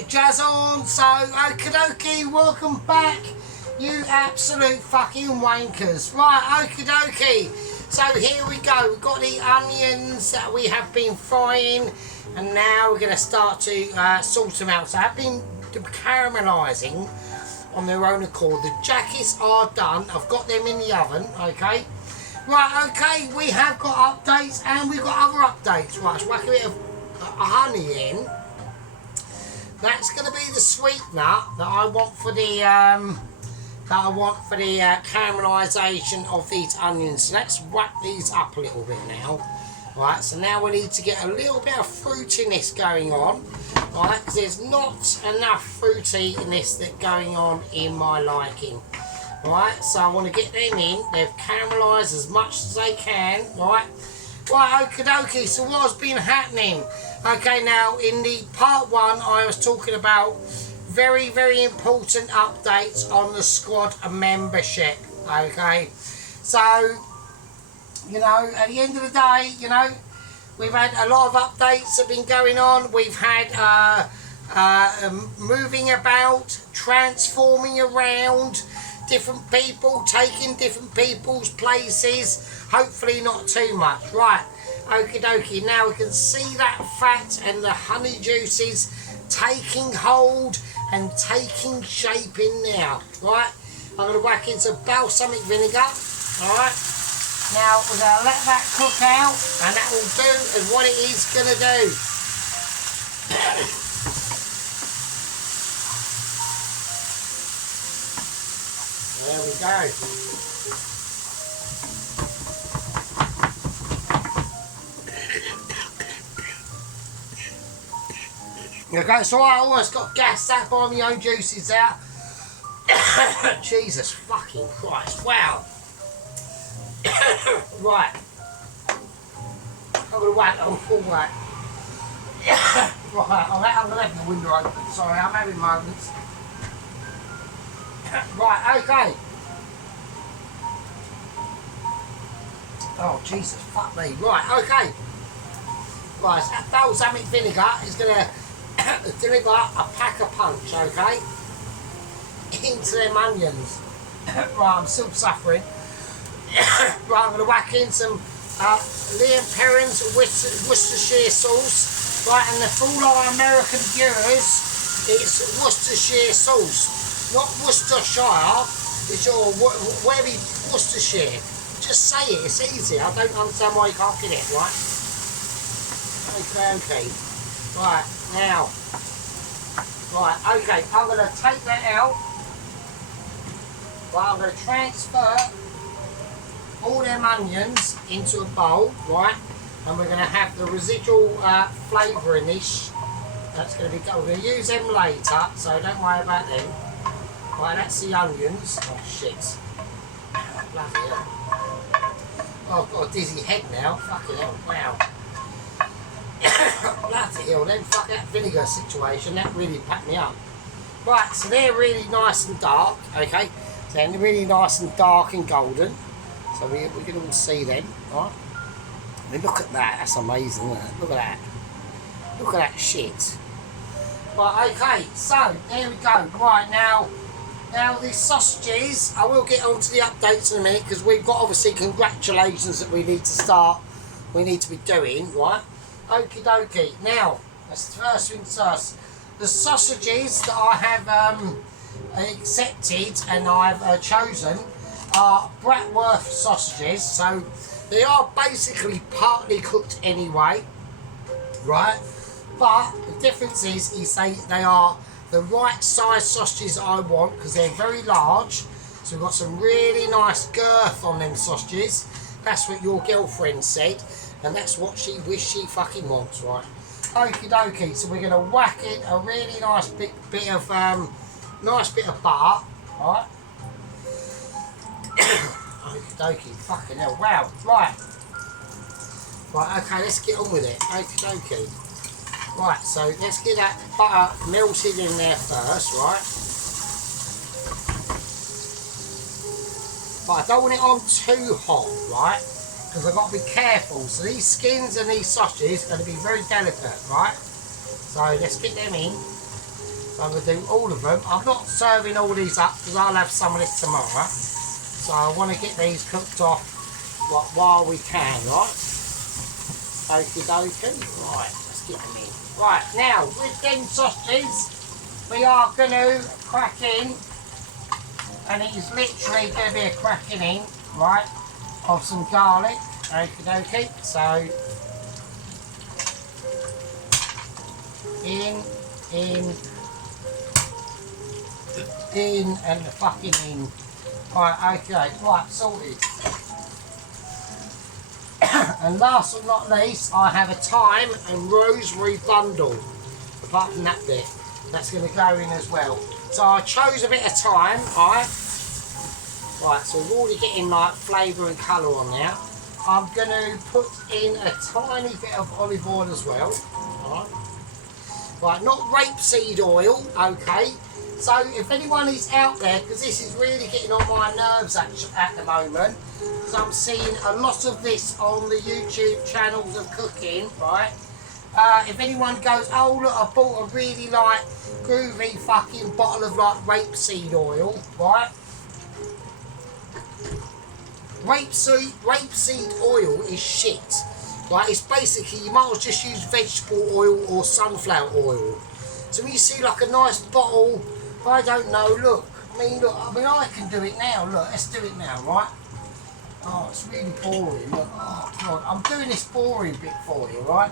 bit of jazz on. So, okie dokie, welcome back, you absolute fucking wankers. Right, okie dokie. So here we go. We've got the onions that we have been frying, and now we're going to start to sort them out. So I've been caramelising on their own accord. The jackets are done. I've got them in the oven, okay? Right, okay, we have got updates and we've got other updates. Right, let's whack a bit of honey in. That's going to be the sweetener that I want for the caramelisation of these onions. So let's whack these up a little bit now. Right, so now we need to get a little bit of fruitiness going on. Right, because there's not enough fruitiness that's going on in my liking. Right, so I want to get them in. They've caramelised as much as they can. Right, okie dokie. So what's been happening? Okay, now in the part one, I was talking about very, very important updates on the squad membership. Okay, so you know, at the end of the day, you know, we've had a lot of updates that have been going on. We've had moving about, transforming around, different people, taking different people's places, hopefully not too much. Right, okie dokie, now we can see that fat and the honey juices taking hold and taking shape in there. Right, I'm going to whack in some balsamic vinegar. Alright, now we're going to let that cook out, and that will do as what it is going to do. There we go. Okay, so I almost got gassed out by my own juices out. Jesus fucking Christ, wow. Right. I'm going to whack on full whack. Right, I'm going to leave the window open. Sorry, I'm having moments. Right, okay. Oh, Jesus, fuck me. Right, okay. Right, so that balsamic vinegar is going to deliver a pack a punch, okay? Into them onions. Right, I'm still suffering. Right, I'm going to whack in some Liam Perrins Worcestershire sauce. Right, and for all our American viewers, it's Worcestershire sauce. Not Worcestershire, it's your wherever Worcestershire. Just say it, it's easy. I don't understand why you can't get it, right? Okay. Right, now. Right, okay, I'm going to take that out. Right, I'm going to transfer all them onions into a bowl, right? And we're going to have the residual flavour in this. That's going to be, we're going to use them later, so don't worry about them. Right, that's the onions. Oh shit. Bloody hell. Oh, I've got a dizzy head now. Fucking hell, wow. Bloody hell, then fuck that vinegar situation, that really packed me up. Right, so they're really nice and dark, okay? So they're really nice and dark and golden. So we can all see them, right? I mean, look at that, that's amazing, isn't it? Look at that. Look at that shit. Right, okay, so there we go. Right, now these sausages, I will get onto the updates in a minute because we've got obviously congratulations that we need to be doing, right? Okie dokie. Now, that's the first thing first. The sausages that I have accepted and I've chosen are Bratworth sausages. So they are basically partly cooked anyway, right? But the difference is they are the right size sausages I want because they're very large. So we've got some really nice girth on them sausages. That's what your girlfriend said, and that's what she wished she fucking wants, right? Okie dokie. So we're gonna whack in a really nice bit of butter, right? Okie dokie. Fucking hell. Wow. Right. Right. Okay. Let's get on with it. Okie dokie. Right, so let's get that butter melted in there first, right? But I don't want it on too hot, right? Because I've got to be careful. So these skins and these sausages are going to be very delicate, right? So let's get them in. I'm going to do all of them. I'm not serving all these up because I'll have some of this tomorrow. So I want to get these cooked off while we can, right? Okie dokie. Right, let's get them in. Right, now with them sausages, we are going to crack in, and it is literally going to be a cracking in, right, of some garlic. Okie dokie. So in, and the fucking in. Right, okay, right, sorted. And last but not least, I have a thyme and rosemary bundle. Apart from that bit, that's going to go in as well. So I chose a bit of thyme, right? Right, so we're already getting like flavour and colour on now. I'm going to put in a tiny bit of olive oil as well. Right, right, not rapeseed oil, okay? So if anyone is out there, because this is really getting on my nerves at the moment, because I'm seeing a lot of this on the YouTube channels of cooking, right? If anyone goes, oh look, I bought a really like groovy fucking bottle of like rapeseed oil, right? Rapeseed oil is shit, right? It's basically, you might as well just use vegetable oil or sunflower oil. So when you see like a nice bottle, I don't know, look, I can do it now, look, let's do it now, right? Oh, it's really boring, look, oh God, I'm doing this boring bit for you, right?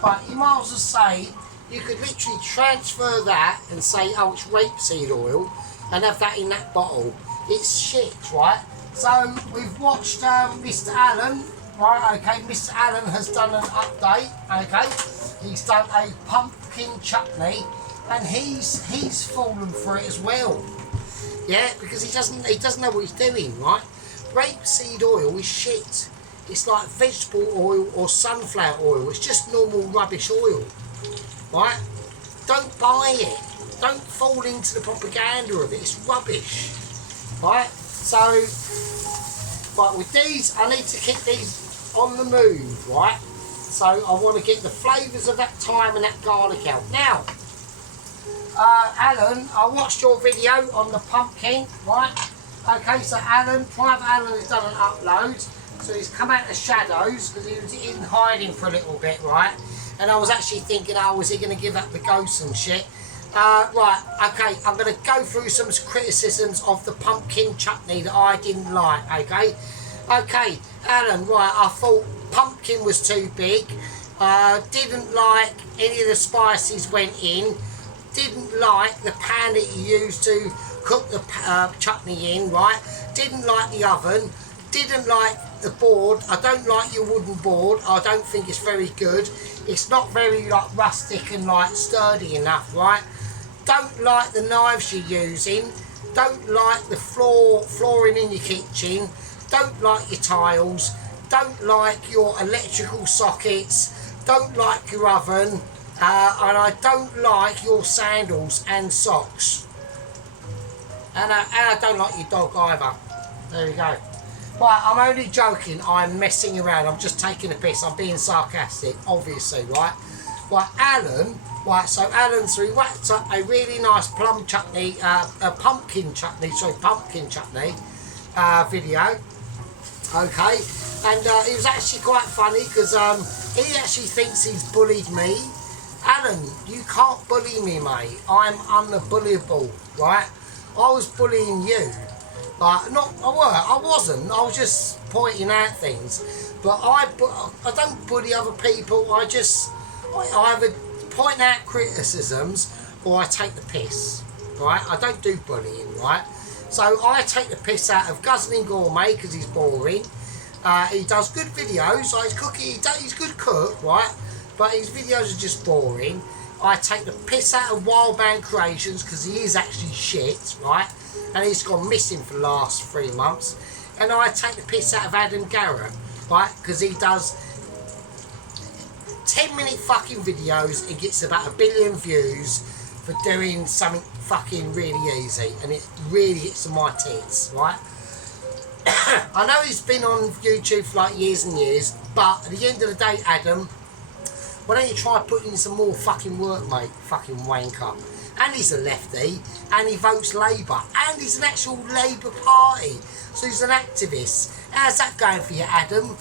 But you might as well say, you could literally transfer that and say, oh, it's rapeseed oil, and have that in that bottle. It's shit, right? So, we've watched Mr. Allen, right, okay, Mr. Allen has done an update, okay? He's done a pumpkin chutney, and he's fallen for it as well. Yeah, because he doesn't know what he's doing, right? Rapeseed oil is shit. It's like vegetable oil or sunflower oil. It's just normal rubbish oil, right? Don't buy it. Don't fall into the propaganda of it. It's rubbish, right? So, right, with these, I need to keep these on the move, right? So I want to get the flavours of that thyme and that garlic out. Now, Alan, I watched your video on the pumpkin, right? Okay, so Private Alan has done an upload. So he's come out of the shadows because he was in hiding for a little bit, right? And I was actually thinking, oh, is he going to give up the ghosts and shit? Right, okay, I'm going to go through some criticisms of the pumpkin chutney that I didn't like, okay? Okay, Alan, right, I thought pumpkin was too big. Didn't like any of the spices went in. Didn't like the pan that you used to cook the chutney in, right? Didn't like the oven. Didn't like the board. I don't like your wooden board. I don't think it's very good. It's not very like rustic and like sturdy enough, right? Don't like the knives you're using. Don't like the flooring in your kitchen. Don't like your tiles. Don't like your electrical sockets. Don't like your oven. And I don't like your sandals and socks. And I don't like your dog either. There we go. Right, I'm only joking. I'm messing around. I'm just taking a piss. I'm being sarcastic, obviously, right? Right, Alan. Right, so Alan's whacked up a really nice pumpkin chutney video. Okay, and it was actually quite funny because he actually thinks he's bullied me. Alan, you can't bully me, mate. I'm unbullyable, right? I was bullying you. But I wasn't. I was just pointing out things. But I don't bully other people. I either point out criticisms or I take the piss, right? I don't do bullying, right? So I take the piss out of Guzzling Gourmet because he's boring. He does good videos. Like he's cooking. He's a good cook, right? But his videos are just boring. I take the piss out of Wildbound Creations because he is actually shit, right? And he's gone missing for the last 3 months. And I take the piss out of Adam Garrett, right? Because he does 10-minute fucking videos and gets about 1 billion views for doing something fucking really easy. And it really gets on my tits, right? I know he's been on YouTube for like years and years, but at the end of the day, Adam, why don't you try putting in some more fucking work, mate? Fucking wanker. and he's a lefty, and he votes Labour, and he's an actual Labour Party, so he's an activist. How's that going for you, Adam?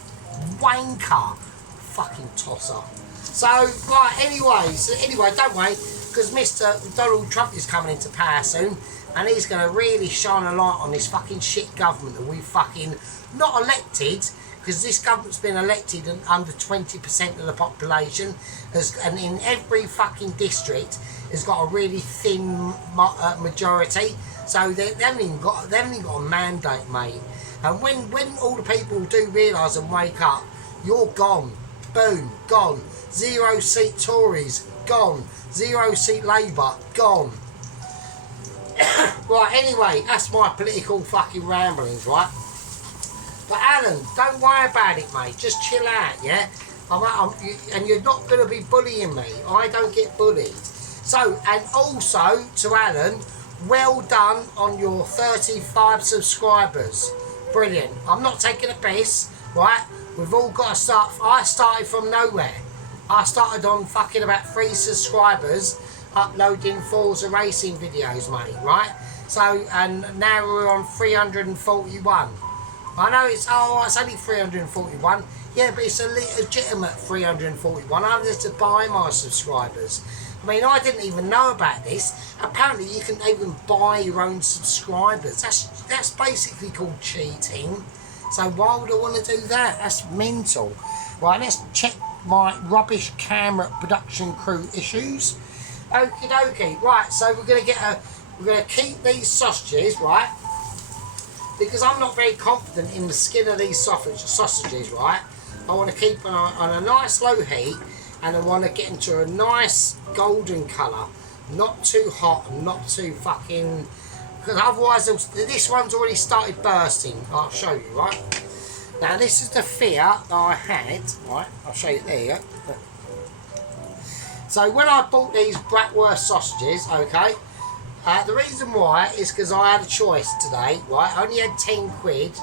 Wanker. Fucking tosser. So, right, anyway, don't wait, because Mr. Donald Trump is coming into power soon, and he's going to really shine a light on this fucking shit government that we fucking not elected, because this government's been elected and under 20% of the population, and in every fucking district has got a really thin majority, so they haven't even got a mandate, mate. And when all the people do realise and wake up, you're gone. Boom, gone. 0 seat Tories, gone. 0 seat Labour, gone. Right, anyway, that's my political fucking ramblings, right? But Alan, don't worry about it, mate. Just chill out, yeah? And you're not going to be bullying me. I don't get bullied. So, and also to Alan, well done on your 35 subscribers. Brilliant. I'm not taking a piss, right? We've all got to start. I started from nowhere. I started on fucking about 3 subscribers, uploading Forza racing videos, mate, right? So, and now we're on 341. I know it's only 341. Yeah, but it's a legitimate 341. I had to buy my subscribers. I mean, I didn't even know about this. Apparently, you can even buy your own subscribers. That's basically called cheating. So why would I want to do that? That's mental. Right, let's check my rubbish camera production crew issues. Okie dokie. Right, so we're gonna keep these sausages, right? Because I'm not very confident in the skin of these sausages, right? I want to keep them on a nice low heat, and I want to get into a nice golden colour, not too hot and not too fucking, because otherwise this one's already started bursting. I'll show you, right? Now this is the fear that I had, right? I'll show you, there you go. So when I bought these Bratwurst sausages, okay, the reason why is because I had a choice today, right? I only had 10 quid.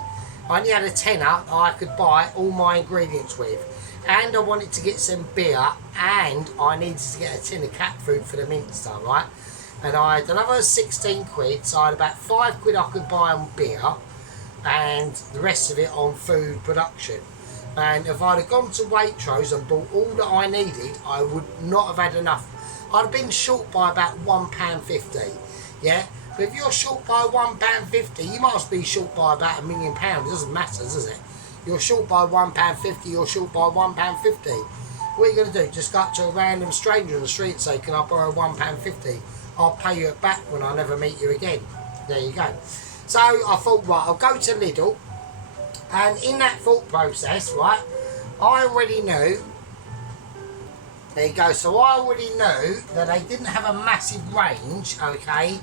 I only had a tenner I could buy all my ingredients with. And I wanted to get some beer, and I needed to get a tin of cat food for the Minster, right? And I had another 16 quid, so I had about 5 quid I could buy on beer, and the rest of it on food production. And if I'd have gone to Waitrose and bought all that I needed, I would not have had enough. I'd have been short by about £1.50, yeah? But if you're short by £1.50, you must be short by about £1 million. It doesn't matter, does it? You're short by £1.50, you're short by £1.50. What are you going to do? Just go up to a random stranger on the street and say, can I borrow £1.50? I'll pay you it back when I never meet you again. There you go. So I thought, right, I'll go to Lidl. And in that thought process, right, I already knew. There you go. So I already knew that they didn't have a massive range, okay,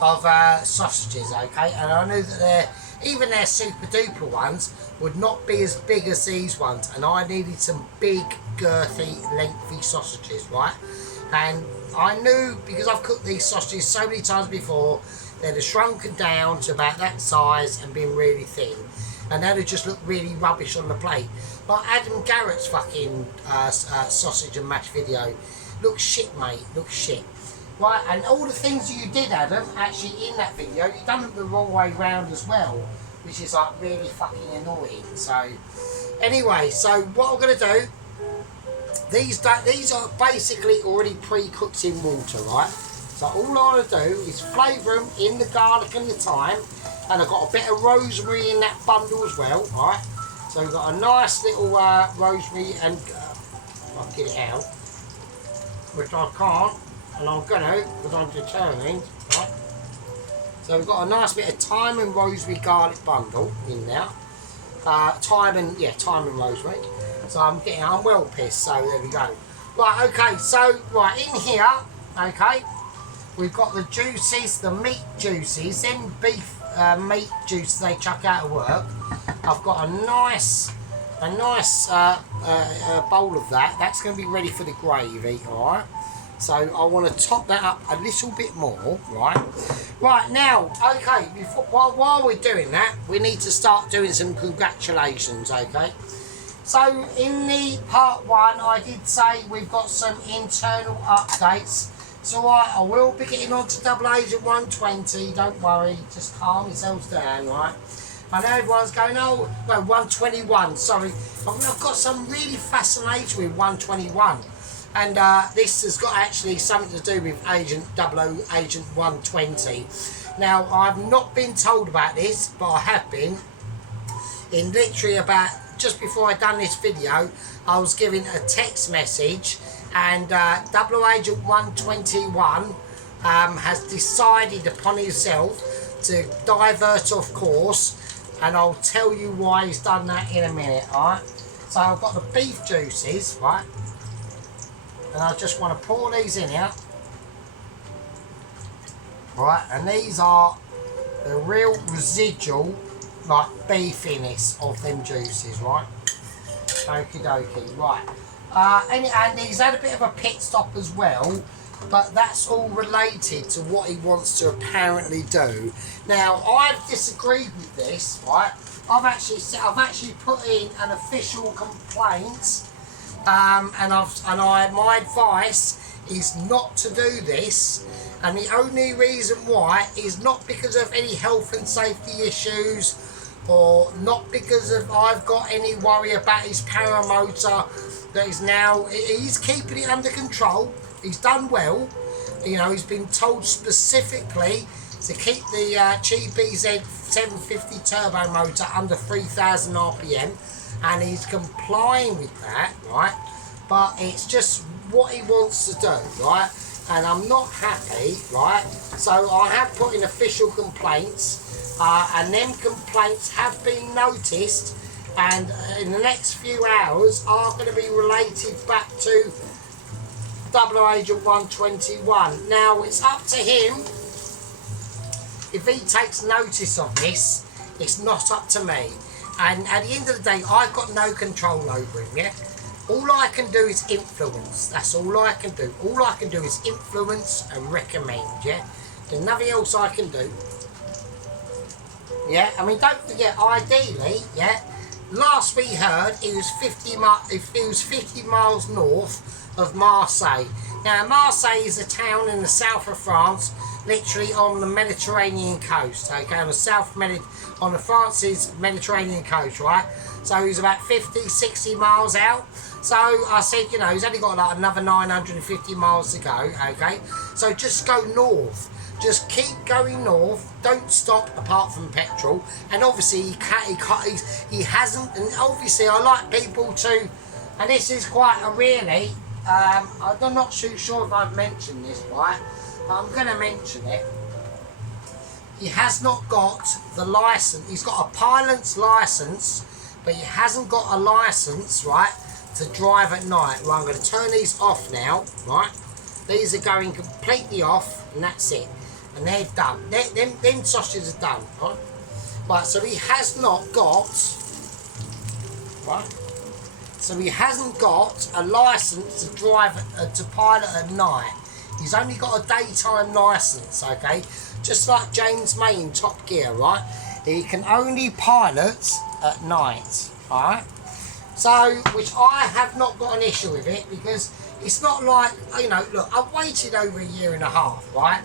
of sausages, okay, and I knew that even their super duper ones would not be as big as these ones, and I needed some big, girthy, lengthy sausages, right? And I knew, because I've cooked these sausages so many times before, they'd have shrunken down to about that size and been really thin, and they'd have just looked really rubbish on the plate. Like Adam Garrett's fucking sausage and mash video. Looks shit, mate, looks shit. Right, and all the things you did, Adam, actually in that video, you've done them the wrong way round as well, which is like really fucking annoying. So, anyway, so what I'm going to do, these are basically already pre-cooked in water, right? So all I want to do is flavour them in the garlic and the thyme, and I've got a bit of rosemary in that bundle as well, right? So we've got a nice little rosemary, and I'll get it out, which I can't. And I'm gonna, because I'm determined, right? So we've got a nice bit of thyme and rosemary garlic bundle in there. Thyme and rosemary. So I'm well pissed, so there we go. Right, okay, so, right, in here, okay, we've got the juices, the meat juices, them beef meat juices they chuck out of work. I've got a nice bowl of that. That's going to be ready for the gravy, alright? So I want to top that up a little bit more, right? Right, now, okay, while we're doing that, we need to start doing some congratulations, okay? So in the part 1, I did say we've got some internal updates It's alright, I will be getting on to Double Agent 120, don't worry, just calm yourselves down, right? I know everyone's going, oh, no, 121, sorry. I've got some really fascination with 121. And this has got actually something to do with Agent 120. Now, I've not been told about this, but I have been. In literally about, just before I done this video, I was given a text message, and Double Agent 121 has decided upon himself to divert off course, and I'll tell you why he's done that in a minute, alright? So I've got the beef juices, right? And I just want to pour these in here. Right, and these are the real residual, like, beefiness of them juices, right? Okie dokie, right. And he's had a bit of a pit stop as well, but that's all related to what he wants to apparently do. Now, I've disagreed with this, right? I've actually put in an official complaint, my advice is not to do this, and the only reason why is not because of any health and safety issues, or not because of I've got any worry about his paramotor. That is now, he's keeping it under control. He's done well. You know, he's been told specifically to keep the GPZ 750 turbo motor under 3,000 RPM, and he's complying with that, right? But it's just what he wants to do, right? And I'm not happy, right? So I have put in official complaints, and them complaints have been noticed, and in the next few hours are going to be related back to Double Agent 121. Now, it's up to him. If he takes notice of this, it's not up to me. And at the end of the day, I've got no control over him, yeah? All I can do is influence. That's all I can do. All I can do is influence and recommend, yeah? There's nothing else I can do. Yeah, I mean, don't forget, ideally, yeah, last we heard, he was 50 miles north of Marseille. Now, Marseille is a town in the south of France, literally on the Mediterranean coast, okay, on the France's Mediterranean coast, right? So he's about 50, 60 miles out. So I said, you know, he's only got like another 950 miles to go, okay? So just go north. Just keep going north. Don't stop apart from petrol. And obviously he hasn't. And obviously I like people to. And this is quite a really. I'm not too sure if I've mentioned this, right? But I'm going to mention it. He has not got the license. He's got a pilot's license, but he hasn't got a license, right, to drive at night. Well, I'm going to turn these off now, right? These are going completely off, and that's it. And they're done. Them sausages are done, right? Right, so he has not got, right? So he hasn't got a license to drive, to pilot at night. He's only got a daytime license, okay? Just like James May in Top Gear, right? He can only pilot at night, alright? So, which I have not got an issue with it, because it's not like, you know, look, I've waited over a year and a half, right?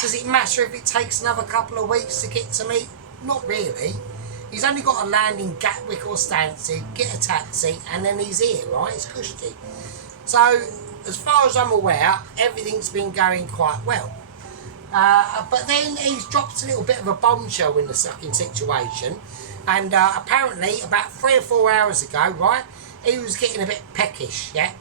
Does it matter if it takes another couple of weeks to get to me? Not really. He's only got to land in Gatwick or Stansted, get a taxi, and then he's here, right? It's cushy. So, as far as I'm aware, everything's been going quite well. But then he's dropped a little bit of a bombshell in the fucking situation. And apparently, about 3 or 4 hours ago, right, he was getting a bit peckish, yeah?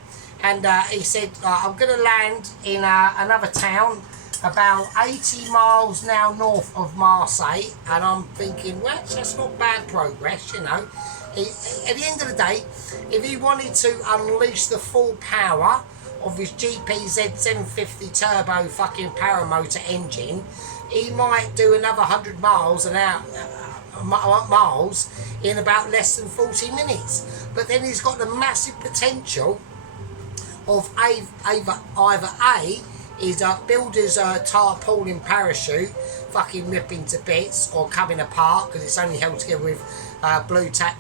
And he said, I'm going to land in another town about 80 miles now north of Marseille. And I'm thinking, well, that's not bad progress, you know. At the end of the day, if he wanted to unleash the full power of his GPZ 750 turbo fucking paramotor engine, he might do another 100 miles an hour, miles in about less than 40 minutes. But then he's got the massive potential of either A is a builder's tarpaulin parachute fucking ripping to bits or coming apart because it's only held together with blue tack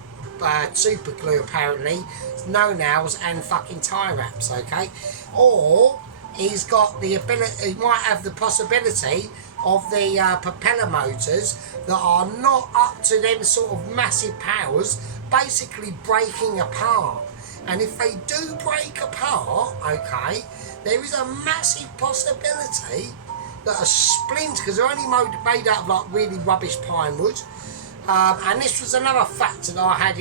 super glue apparently, no nails and fucking tie wraps, okay? Or he's got the ability, he might have the possibility of the propeller motors that are not up to them sort of massive powers basically breaking apart. And if they do break apart, okay, there is a massive possibility that a splinter, because they're only made out of like really rubbish pine wood, and this was another factor that I had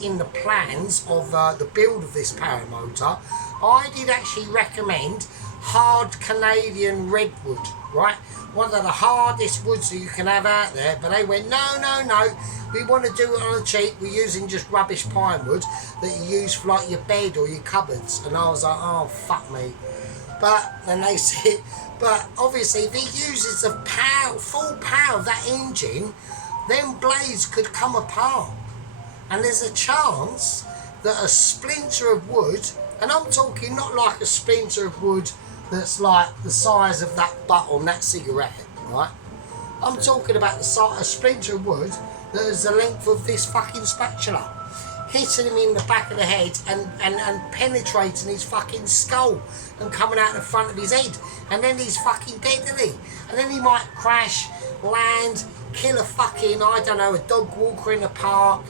in the plans of the build of this paramotor. I did actually recommend hard Canadian redwood, right? One of the hardest woods that you can have out there, but they went, no, we want to do it on the cheap, we're using just rubbish pine wood that you use for like your bed or your cupboards. And I was like, oh fuck me. But then they said, but obviously if he uses the power, full power of that engine, then blades could come apart. And there's a chance that a splinter of wood, and I'm talking not like a splinter of wood that's like the size of that butt on that cigarette, right? I'm talking about the size, a splinter of wood that is the length of this fucking spatula, hitting him in the back of the head and penetrating his fucking skull and coming out the front of his head, and then he's fucking dead, isn't he? And then he might crash, land, kill a fucking, I don't know, a dog walker in the park,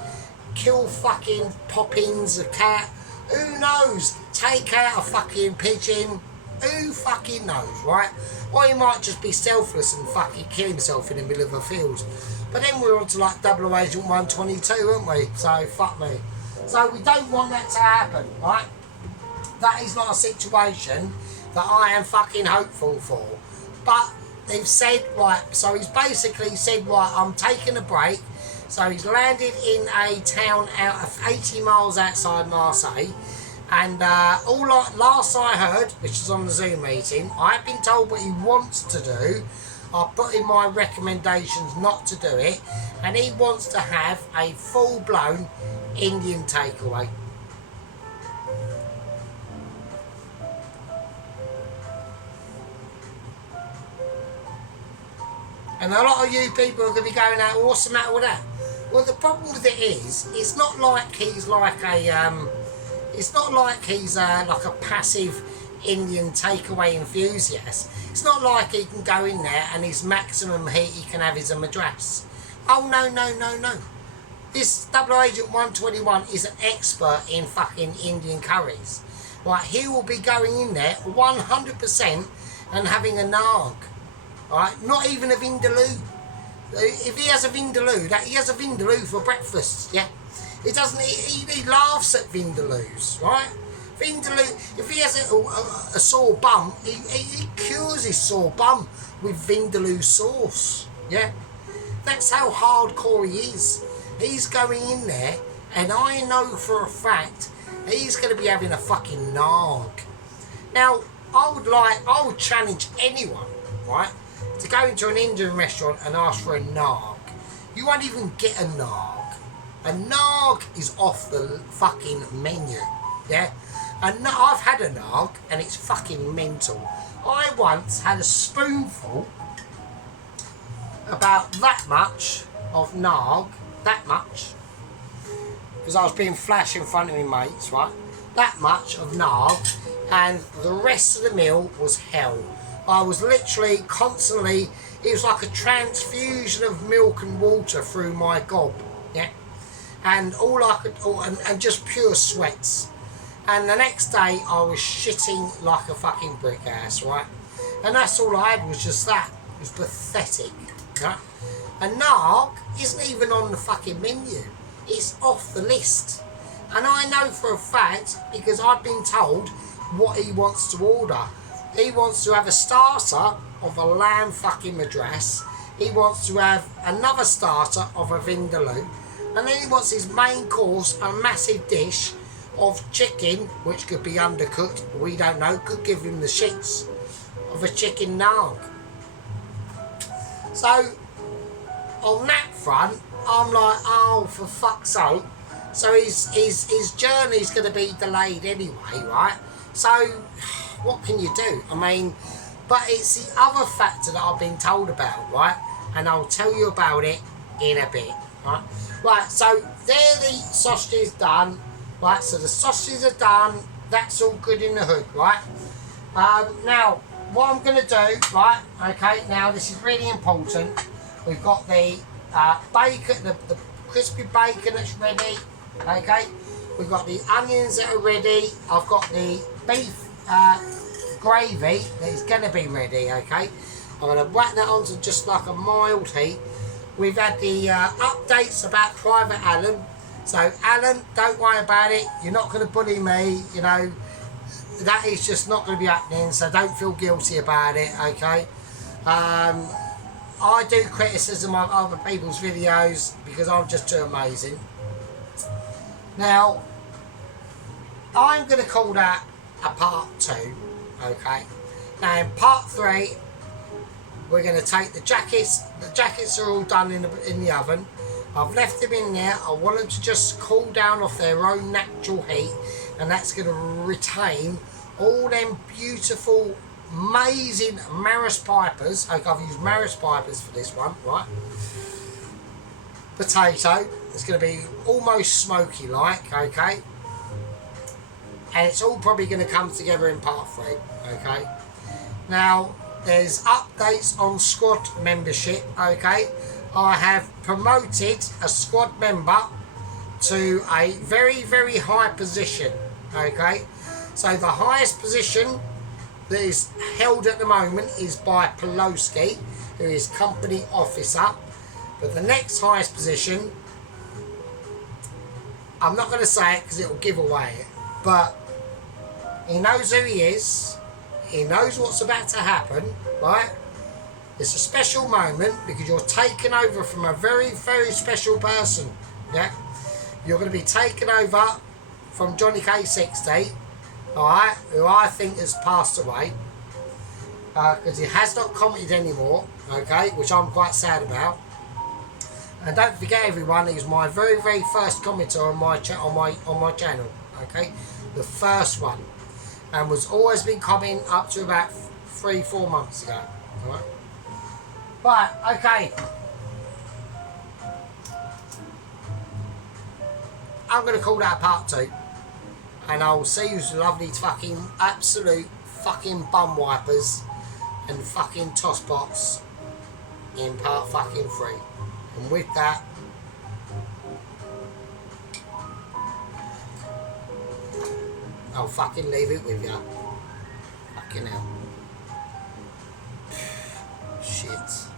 kill fucking Poppins, a cat, who knows, take out a fucking pigeon, who fucking knows, right? Or he might just be selfless and fucking kill himself in the middle of a field. But then we're on to like Double Agent 122, aren't we? So fuck me. So we don't want that to happen, right? That is not a situation that I am fucking hopeful for. But they've said, right, so he's basically said, right, I'm taking a break. So he's landed in a town out of 80 miles outside Marseille. And last I heard, which is on the Zoom meeting, I've been told what he wants to do. I put in my recommendations not to do it, and he wants to have a full-blown Indian takeaway. And a lot of you people are going to be going out, what's the matter with that? Well, the problem with it is, it's not like he's like a, like a passive Indian takeaway enthusiast. It's not like he can go in there and his maximum heat he can have is a Madras. Oh no. This Double Agent 121 is an expert in fucking Indian curries. Right, he will be going in there 100% and having a Nag. Right, not even a Vindaloo. If he has a Vindaloo, he has a Vindaloo for breakfast, yeah? It doesn't, he laughs at Vindaloos, right? Vindaloo, if he has a sore bum, he cures his sore bum with Vindaloo sauce, yeah? That's how hardcore he is. He's going in there, and I know for a fact he's going to be having a fucking Nag. Now, I would challenge anyone, right, to go into an Indian restaurant and ask for a Nag. You won't even get a Nag. A Nag is off the fucking menu, yeah? And I've had a Nag and it's fucking mental. I once had a spoonful, about that much of Nag, that much, because I was being flash in front of my mates, right? That much of Nag, and the rest of the meal was hell. I was literally constantly, it was like a transfusion of milk and water through my gob, yeah? And all I could, and just pure sweats. And the next day I was shitting like a fucking brick ass, right? And that's all I had was just that. It was pathetic, right? A Nag isn't even on the fucking menu. It's off the list. And I know for a fact, because I've been told what he wants to order. He wants to have a starter of a lamb fucking Madras. He wants to have another starter of a Vindaloo. And then he wants his main course, a massive dish of chicken, which could be undercooked, we don't know, could give him the shits, of a chicken Nag. So, on that front, I'm like, oh, for fuck's sake. So his journey's going to be delayed anyway, right? So, what can you do? I mean, but it's the other factor that I've been told about, right? And I'll tell you about it in a bit, right? Right, so there the sausages done. Right, so the sausages are done. that's all good in the hood, right? Now, what I'm going to do, right, okay, now this is really important. We've got the bacon, the crispy bacon that's ready, okay? We've got the onions that are ready. I've got the beef gravy that is going to be ready, okay? I'm going to whack that onto just like a mild heat. We've had the updates about Private Alan. So, Alan, don't worry about it. You're not going to bully me, you know. That is just not going to be happening, so don't feel guilty about it, okay? I do criticism of other people's videos because I'm just too amazing. Now, I'm going to call that a part 2, okay? Now, in part 3, we're going to take the jackets. The jackets are all done in the oven. I've left them in there. I want them to just cool down off their own natural heat, and that's going to retain all them beautiful, amazing Maris Pipers. Okay, I've used Maris Pipers for this one, right? Potato. It's going to be almost smoky like, okay? And it's all probably going to come together in part 3, okay? Now, there's updates on squad membership, okay? I have promoted a squad member to a very, very high position, okay? So the highest position that is held at the moment is by Pelosi, who is company officer. But the next highest position, I'm not going to say it because it will give away it, but he knows who he is. He knows what's about to happen, right? It's a special moment because you're taking over from a very, very special person, yeah? You're going to be taken over from Johnny K60, alright, who I think has passed away, because he has not commented anymore, okay, which I'm quite sad about. And don't forget, everyone, he's my very, very first commenter on my channel, okay, the first one, and was always been commenting up to about 3-4 months ago, alright. Right, okay. I'm going to call that part 2. And I'll see you lovely fucking absolute fucking bum wipers and fucking tosspots in part fucking 3. And with that, I'll fucking leave it with you. Fucking hell. Shit.